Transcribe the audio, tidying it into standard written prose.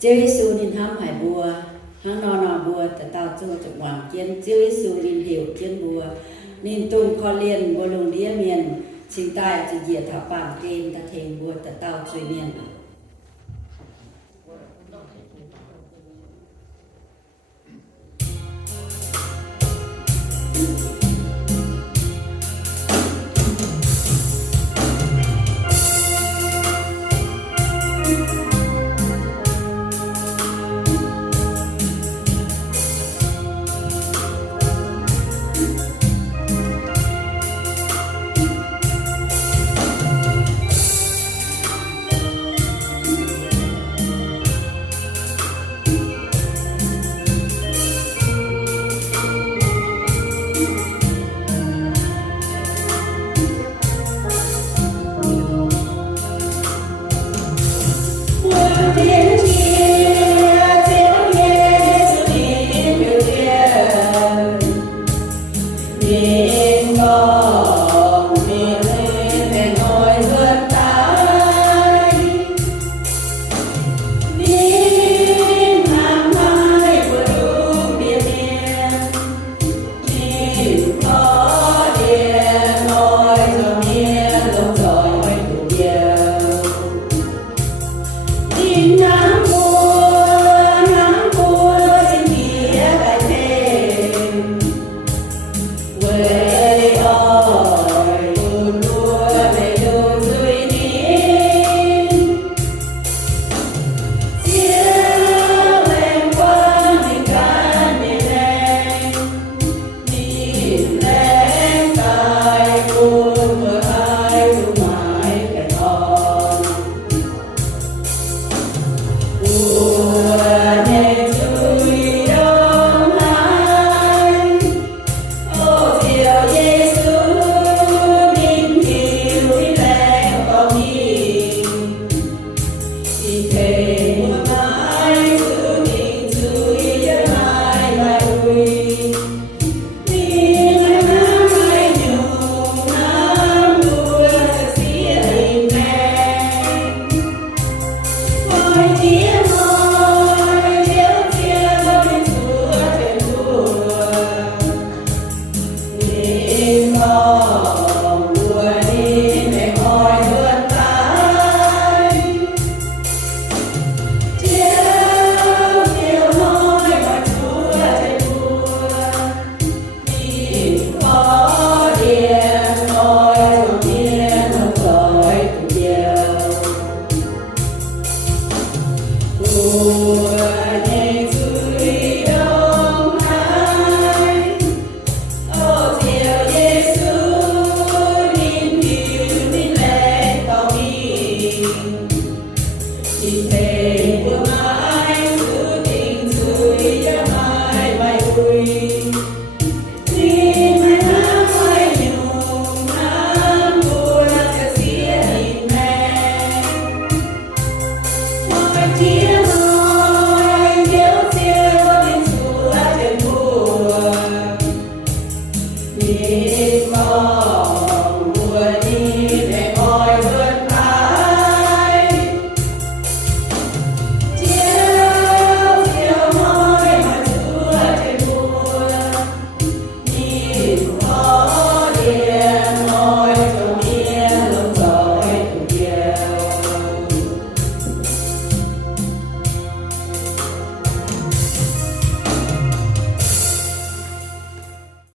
Chúa Giêsu nên hãm hải bùa hãng nò bùaแต่tao chungจากหวังเกียนChúa Giêsu nên hiểuเกียนบัวnên tung kho liênบัวลงเดียเมียนชิงใต้จะเหยียดถาปางเกณฑ์ตะเทงบัวแต่เต้าช่วยเมียน